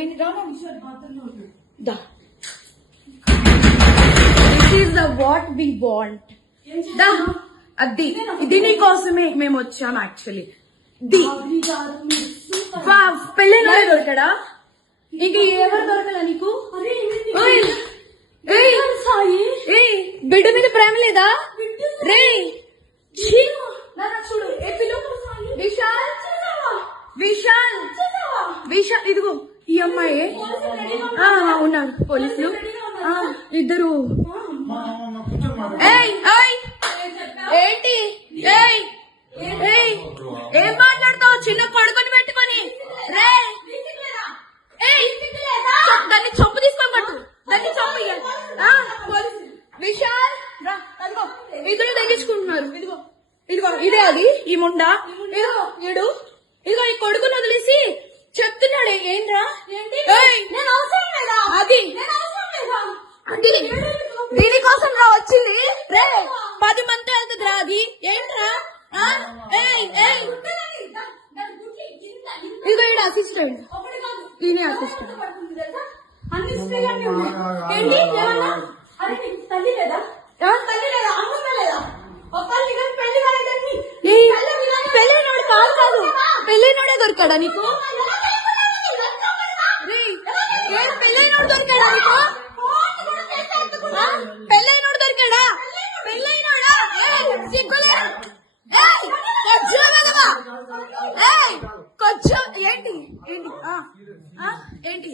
ఏమైంది రా దా this is the what we want దా అది ఇది నీ కోసమే మేము వచ్చాం యాక్చువల్లీ ది పెళ్ళైన దొరకడా ఇంక ఎవరు దొరకలా నీకు బిడ్డ మీద ప్రేమ లేదా రే చూడు విశాల్ విశాల్ విశాల్ ఇదిగో ఈ అమ్మాయి ఉన్నారు పోలీసులు ఇద్దరు ఏంటి ఏం మాట్లాడతావు చిన్న కొడుకుని పెట్టుకొని రే దాన్ని చంపు తీసుకొని పట్టు దాన్ని చంపు విశాల్ ఇద్దరు తగ్గించుకుంటున్నారు ఇదిగో ఇదిగో ఇదే అది ఈ ముండా ఇదిగో ఇదిగో ఈ కొడుకుని వదిలేసి చెప్తున్నాడు ఏంట్రా అది దీనికోసం రా వచ్చింది రే 10 మంది వెళ్తుంది రా అది ఏంట్రా ఇదిగో ఈడ అసిస్టెంట్ ఈయన అసిస్టెంట్ పెళ్ళైనోడు కాదు పెళ్ళైనోడే దొరికాడా నీకు పెళ్ళైనోడు దొరికాడా నీకు పెళ్ళైనోడు దొరికాడా పెళ్ళైనోడా సిగ్గులే కొంచెం ఏంటి ఏంటి ఏంటి